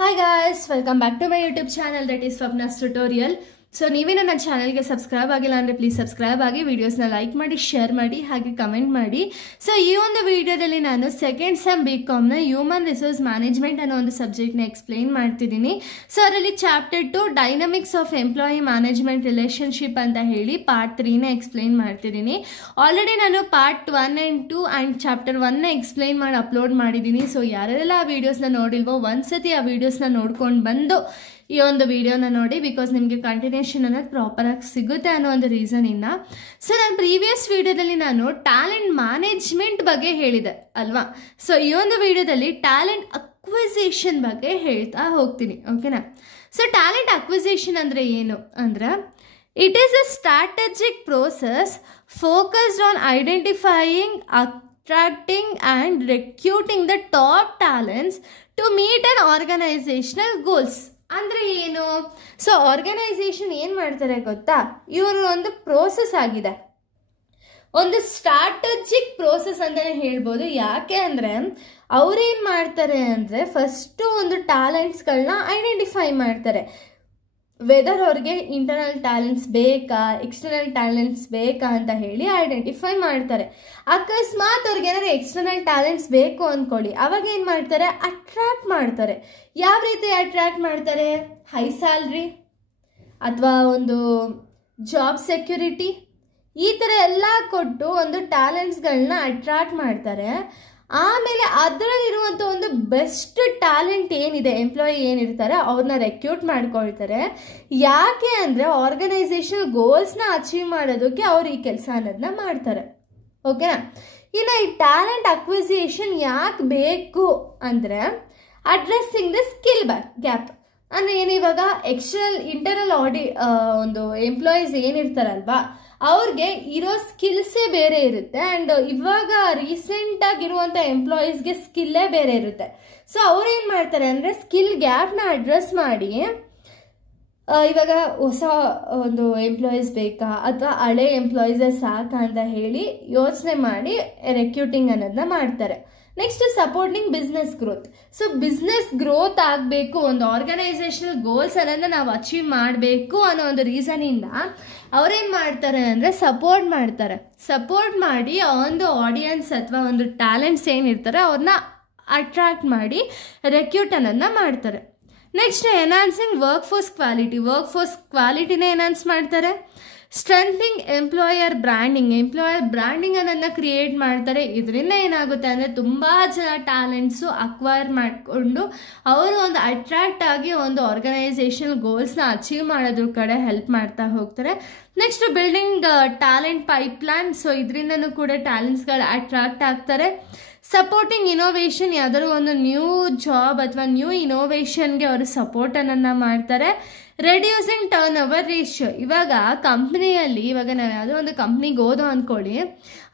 Hi guys, welcome back to my YouTube channel that is Swapna's Tutorial. So ನೀವೇನು ನನ್ನ ಚಾನಲ್ಗೆ subscribe ಆಗಿಲ್ಲ ಅಂದರೆ ಪ್ಲೀಸ್ ಸಬ್ಸ್ಕ್ರೈಬ್ ಆಗಿ ವಿಡಿಯೋಸ್ನ ಲೈಕ್ ಮಾಡಿ ಶೇರ್ ಮಾಡಿ ಹಾಗೆ ಕಮೆಂಟ್ ಮಾಡಿ. ಸೊ ಈ ಒಂದು ವಿಡಿಯೋದಲ್ಲಿ ನಾನು ಸೆಕೆಂಡ್ ಸೆಮ್ BComನ ಹ್ಯೂಮನ್ ರಿಸೋರ್ಸ್ ಮ್ಯಾನೇಜ್ಮೆಂಟ್ ಅನ್ನೋ ಒಂದು ಸಬ್ಜೆಕ್ಟ್ನ ಎಕ್ಸ್ಪ್ಲೈನ್ ಮಾಡ್ತಿದ್ದೀನಿ. ಸೊ ಅದರಲ್ಲಿ chapter 2 dynamics of employee management relationship ಅಂತ ಹೇಳಿ ಪಾರ್ಟ್ 3ನ ಎಕ್ಸ್ಪ್ಲೈನ್ ಮಾಡ್ತಿದ್ದೀನಿ. ಆಲ್ರೆಡಿ ನಾನು ಪಾರ್ಟ್ 1 and 2 ಆ್ಯಂಡ್ ಚಾಪ್ಟರ್ 1ನ ಎಕ್ಸ್ಪ್ಲೈನ್ ಮಾಡಿ ಅಪ್ಲೋಡ್ ಮಾಡಿದ್ದೀನಿ. ಸೊ ಯಾರೆಲ್ಲ ಆ ವಿಡಿಯೋಸ್ನ ನೋಡಿಲ್ವೋ ಒಂದ್ಸತಿ ಆ ವಿಡಿಯೋಸ್ನ ನೋಡ್ಕೊಂಡು ಬಂದು ಈ ಒಂದು ವಿಡಿಯೋನ ನೋಡಿ, ಬಿಕಾಸ್ ನಿಮಗೆ ಕಂಟಿನ್ಯೂಷನ್ ಅನ್ನೋದು ಪ್ರಾಪರಾಗಿ ಸಿಗುತ್ತೆ ಅನ್ನೋ ಒಂದು ರೀಸನಿಂದ. ಸೊ ನಾನು ಪ್ರೀವಿಯಸ್ ವಿಡಿಯೋದಲ್ಲಿ ನಾನು ಟ್ಯಾಲೆಂಟ್ ಮ್ಯಾನೇಜ್ಮೆಂಟ್ ಬಗ್ಗೆ ಹೇಳಿದೆ ಅಲ್ವಾ. ಸೊ ಈ ಒಂದು ವಿಡಿಯೋದಲ್ಲಿ ಟ್ಯಾಲೆಂಟ್ ಅಕ್ವಿಸಿಷನ್ ಬಗ್ಗೆ ಹೇಳ್ತಾ ಹೋಗ್ತೀನಿ, ಓಕೆನಾ. ಸೊ ಟ್ಯಾಲೆಂಟ್ ಅಕ್ವಿಸಿಷನ್ ಅಂದರೆ ಏನು ಅಂದರೆ, it is a strategic process focused on identifying, attracting and recruiting the top talents to meet an organizational goals. ಅಂದರೆ ಏನು? ಸೊ ಆರ್ಗನೈಸೇಷನ್ ಏನು ಮಾಡ್ತಾರೆ ಗೊತ್ತಾ, ಇವರು ಒಂದು ಪ್ರೋಸೆಸ್ ಆಗಿದೆ, ಒಂದು ಸ್ಟ್ರಾಟಜಿಕ್ ಪ್ರೋಸೆಸ್ ಅಂತಲೇ ಹೇಳ್ಬೋದು. ಯಾಕೆ ಅಂದರೆ ಅವ್ರೇನು ಮಾಡ್ತಾರೆ ಅಂದರೆ ಫಸ್ಟು ಒಂದು ಟ್ಯಾಲೆಂಟ್ಸ್ಗಳನ್ನ ಐಡೆಂಟಿಫೈ ಮಾಡ್ತಾರೆ. ವೆದರ್ ಅವ್ರಿಗೆ ಇಂಟರ್ನಲ್ ಟ್ಯಾಲೆಂಟ್ಸ್ ಬೇಕಾ, ಎಕ್ಸ್ಟರ್ನಲ್ ಟ್ಯಾಲೆಂಟ್ಸ್ ಬೇಕಾ ಅಂತ ಹೇಳಿ ಐಡೆಂಟಿಫೈ ಮಾಡ್ತಾರೆ. ಅಕಸ್ಮಾತ್ ಅವ್ರಿಗೆ ಏನಾದ್ರು ಎಕ್ಸ್ಟರ್ನಲ್ ಟ್ಯಾಲೆಂಟ್ಸ್ ಬೇಕು ಅಂದ್ಕೊಳ್ಳಿ, ಅವಾಗ ಏನು ಮಾಡ್ತಾರೆ, ಅಟ್ರಾಕ್ಟ್ ಮಾಡ್ತಾರೆ. ಯಾವ ರೀತಿ ಅಟ್ರಾಕ್ಟ್ ಮಾಡ್ತಾರೆ? ಹೈ ಸ್ಯಾಲ್ರಿ ಅಥವಾ ಒಂದು ಜಾಬ್ ಸೆಕ್ಯೂರಿಟಿ ಈ ಥರ ಎಲ್ಲ ಕೊಟ್ಟು ಒಂದು ಟ್ಯಾಲೆಂಟ್ಸ್ಗಳನ್ನ ಅಟ್ರಾಕ್ಟ್ ಮಾಡ್ತಾರೆ. ಆಮೇಲೆ ಅದರಲ್ಲಿರುವಂಥ ಒಂದು ಬೆಸ್ಟ್ ಟ್ಯಾಲೆಂಟ್ ಏನಿದೆ, ಎಂಪ್ಲಾಯಿ ಏನಿರ್ತಾರೆ ಅವ್ರನ್ನ ರೆಕ್ರೂಟ್ ಮಾಡ್ಕೊಳ್ತಾರೆ. ಯಾಕೆ ಅಂದರೆ ಆರ್ಗನೈಸೇಷನ್ ಗೋಲ್ಸ್ನ ಅಚೀವ್ ಮಾಡೋದಕ್ಕೆ ಅವ್ರು ಈ ಕೆಲಸ ಅನ್ನೋದನ್ನ ಮಾಡ್ತಾರೆ, ಓಕೆನಾ. ಇನ್ನು ಈ ಟ್ಯಾಲೆಂಟ್ ಅಕ್ವಿಸಿಷನ್ ಯಾಕೆ ಬೇಕು ಅಂದರೆ ಅಡ್ರೆಸ್ಸಿಂಗ್ ದ ಸ್ಕಿಲ್ ಗ್ಯಾಪ್. ಅಂದರೆ ಏನು, ಇವಾಗ ಇಂಟರ್ನಲ್ ಒಂದು ಎಂಪ್ಲಾಯೀಸ್ ಏನಿರ್ತಾರಲ್ವಾ ಅವ್ರಿಗೆ ಇರೋ ಸ್ಕಿಲ್ಸೇ ಬೇರೆ ಇರುತ್ತೆ, ಆ್ಯಂಡ್ ಇವಾಗ ರೀಸೆಂಟಾಗಿರುವಂಥ ಎಂಪ್ಲಾಯೀಸ್ಗೆ ಸ್ಕಿಲ್ಲೇ ಬೇರೆ ಇರುತ್ತೆ. ಸೊ ಅವ್ರೇನು ಮಾಡ್ತಾರೆ ಅಂದರೆ ಸ್ಕಿಲ್ ಗ್ಯಾಪ್ನ ಅಡ್ರೆಸ್ ಮಾಡಿ, ಇವಾಗ ಹೊಸ ಒಂದು ಎಂಪ್ಲಾಯೀಸ್ ಬೇಕಾ ಅಥವಾ ಹಳೆ ಎಂಪ್ಲಾಯೀಸೇ ಸಾಕಾ ಅಂತ ಹೇಳಿ ಯೋಚನೆ ಮಾಡಿ ರೆಕ್ರೂಟಿಂಗ್ ಅನ್ನೋದನ್ನ ಮಾಡ್ತಾರೆ. Next supporting business growth. So business growth ಆಗಬೇಕು, ಒಂದು ಆರ್ಗನೈಸೇಷನಲ್ ಗೋಲ್ಸ್ ಅನ್ನೋದನ್ನ ನಾವು ಅಚೀವ್ ಮಾಡಬೇಕು ಅನ್ನೋ ಒಂದು ರೀಸನಿಂದ ಅವ್ರೇನು ಮಾಡ್ತಾರೆ ಅಂದರೆ ಸಪೋರ್ಟ್ ಮಾಡಿ ಒಂದು ಆಡಿಯನ್ಸ್ ಅಥವಾ ಒಂದು ಟ್ಯಾಲೆಂಟ್ಸ್ ಏನಿರ್ತಾರೆ ಅವ್ರನ್ನ ಅಟ್ರಾಕ್ಟ್ ಮಾಡಿ ರೆಕ್ರೂಟ್ ಅನ್ನೋದನ್ನ ಮಾಡ್ತಾರೆ. ನೆಕ್ಸ್ಟ್ ಎನ್ಹಾನ್ಸಿಂಗ್ ವರ್ಕ್ ಫೋರ್ಸ್ ಕ್ವಾಲಿಟಿನ ಎನ್ಹಾನ್ಸ್ ಮಾಡ್ತಾರೆ. ಸ್ಟ್ರೆಂಥನಿಂಗ್ ಎಂಪ್ಲಾಯರ್ ಬ್ರ್ಯಾಂಡಿಂಗ್ ಅನ್ನೋದನ್ನ ಕ್ರಿಯೇಟ್ ಮಾಡ್ತಾರೆ. ಇದರಿಂದ ಏನಾಗುತ್ತೆ ಅಂದರೆ ತುಂಬ ಜನ ಟ್ಯಾಲೆಂಟ್ಸು ಅಕ್ವೈರ್ ಮಾಡಿಕೊಂಡು ಅವರು ಒಂದು ಅಟ್ರಾಕ್ಟ್ ಆಗಿ ಒಂದು ಆರ್ಗನೈಸೇಷನ್ ಗೋಲ್ಸ್ನ ಅಚೀವ್ ಮಾಡೋದ್ರ ಕಡೆ ಹೆಲ್ಪ್ ಮಾಡ್ತಾ ಹೋಗ್ತಾರೆ. Next building talent pipeline. So ಇದರಿಂದನೂ ಕೂಡ ಟ್ಯಾಲೆಂಟ್ಸ್ಗಳು ಅಟ್ರಾಕ್ಟ್ ಆಗ್ತಾರೆ. ಸಪೋರ್ಟಿಂಗ್ ಇನೋವೇಷನ್, ಯಾವ್ದಾದ್ರು ಒಂದು ನ್ಯೂ ಜಾಬ್ ಅಥವಾ ನ್ಯೂ ಇನೋವೇಷನ್ಗೆ ಅವರು ಸಪೋರ್ಟನ್ನು ಮಾಡ್ತಾರೆ. Reducing turnover ratio. ಇವಾಗ ಕಂಪ್ನಿಯಲ್ಲಿ ನಾವು ಯಾವುದೋ ಒಂದು ಕಂಪ್ನಿಗೆ ಹೋದೋ ಅಂದ್ಕೊಳ್ಳಿ,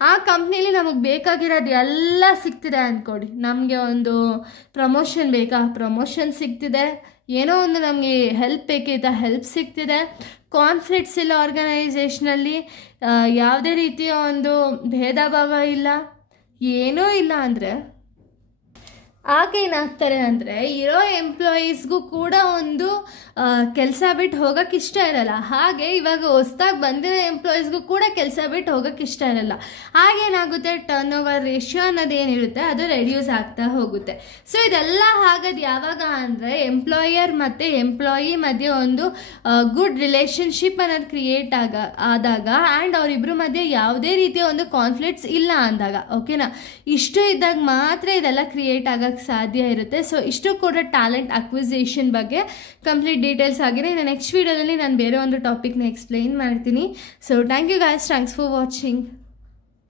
ಆ ಕಂಪ್ನಿಲಿ ನಮಗೆ ಬೇಕಾಗಿರೋದು ಎಲ್ಲ ಸಿಗ್ತಿದೆ ಅಂದ್ಕೊಳ್ಳಿ. ನಮಗೆ ಒಂದು ಪ್ರಮೋಷನ್ ಬೇಕಾ, ಪ್ರಮೋಷನ್ ಸಿಗ್ತಿದೆ. ಏನೋ ಒಂದು ನಮಗೆ ಹೆಲ್ಪ್ ಬೇಕಿತ್ತ, ಹೆಲ್ಪ್ ಸಿಗ್ತಿದೆ. ಕಾನ್ಫ್ಲಿಕ್ಟ್ಸ್ ಇಲ್ಲ ಆರ್ಗನೈಸೇಷನಲ್ಲಿ, ಯಾವುದೇ ರೀತಿಯ ಒಂದು ಭೇದ ಭಾವ ಇಲ್ಲ, ಏನೂ ಇಲ್ಲ ಅಂದರೆ ಆಗ ಏನಾಗ್ತಾರೆ ಅಂದರೆ ಇರೋ ಎಂಪ್ಲಾಯೀಸ್ಗೂ ಕೂಡ ಒಂದು ಕೆಲಸ ಬಿಟ್ಟು ಹೋಗೋಕ್ಕೆ ಇಷ್ಟ ಇರಲ್ಲ. ಹಾಗೆ ಇವಾಗ ಹೊಸ್ದಾಗಿ ಬಂದಿರೋ ಎಂಪ್ಲಾಯೀಸ್ಗೂ ಕೂಡ ಕೆಲಸ ಬಿಟ್ಟು ಹೋಗೋಕ್ಕೆ ಇಷ್ಟ ಇರಲ್ಲ. ಹಾಗೇನಾಗುತ್ತೆ, ಟರ್ನ್ ಓವರ್ ರೇಷಿಯೋ ಅನ್ನೋದೇನಿರುತ್ತೆ ಅದು ರೆಡ್ಯೂಸ್ ಆಗ್ತಾ ಹೋಗುತ್ತೆ. ಸೊ ಇದೆಲ್ಲ ಆಗೋದು ಯಾವಾಗ ಅಂದರೆ ಎಂಪ್ಲಾಯರ್ ಮತ್ತು ಎಂಪ್ಲಾಯಿ ಮಧ್ಯೆ ಒಂದು ಗುಡ್ ರಿಲೇಷನ್ಶಿಪ್ ಅನ್ನೋದು ಕ್ರಿಯೇಟ್ ಆದಾಗ ಆ್ಯಂಡ್ ಅವರಿಬ್ಬರ ಮಧ್ಯೆ ಯಾವುದೇ ರೀತಿಯ ಒಂದು ಕಾನ್ಫ್ಲಿಕ್ಟ್ಸ್ ಇಲ್ಲ ಅಂದಾಗ, ಓಕೆನಾ. ಇಷ್ಟು ಇದ್ದಾಗ ಮಾತ್ರ ಇದೆಲ್ಲ ಕ್ರಿಯೇಟ್ ಆಗೋಕ್ಕೆ ಸಾಧ್ಯ ಇರುತ್ತೆ. ಸೊ ಇಷ್ಟು ಕೂಡ ಟ್ಯಾಲೆಂಟ್ ಅಕ್ವಿಸಿಷನ್ ಬಗ್ಗೆ ಕಂಪ್ಲೀಟ್ ಡೀಟೇಲ್ಸ್ ಆಗಿದೆ. ನೆಕ್ಸ್ಟ್ ವಿಡಿಯೋದಲ್ಲಿ ನಾನು ಬೇರೆ ಒಂದು ಟಾಪಿಕ್ನ ಎಕ್ಸ್ಪ್ಲೈನ್ ಮಾಡ್ತೀನಿ. So thank you guys, thanks for watching.